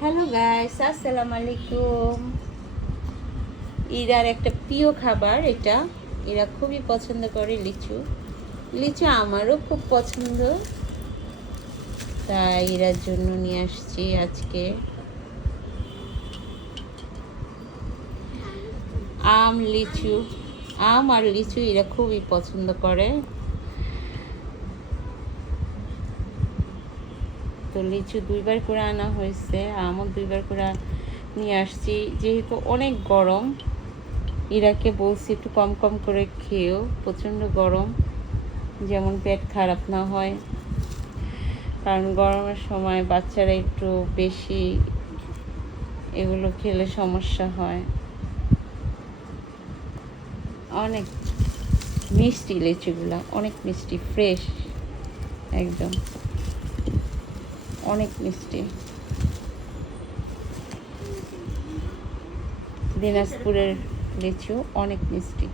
Hello guys, আসসালামু আলাইকুম। ইরার একটা প্রিয় খাবার এটা। এরা খুবই পছন্দ করে লিচু। লিচু আমারও খুব পছন্দ, তাই ইরার জন্য নিয়ে আসছি আজকে লিচু। আর লিচু এরা খুবই পছন্দ করে। তো লিচু 2বার করে আনা হয়েছে, আমও 2বার করে নিয়ে আসছি। যেহেতু অনেক গরম, ইরাকে বলছি একটু কম কম করে খেয়েও, প্রচণ্ড গরম, যেমন পেট খারাপ না হয়। কারণ গরমের সময় বাচ্চারা একটু বেশি এগুলো খেলে সমস্যা হয়। অনেক মিষ্টি লিচুগুলা, অনেক মিষ্টি, ফ্রেশ একদম, অনেক মিষ্টি। দিনাজপুরের লিচু অনেক মিষ্টি।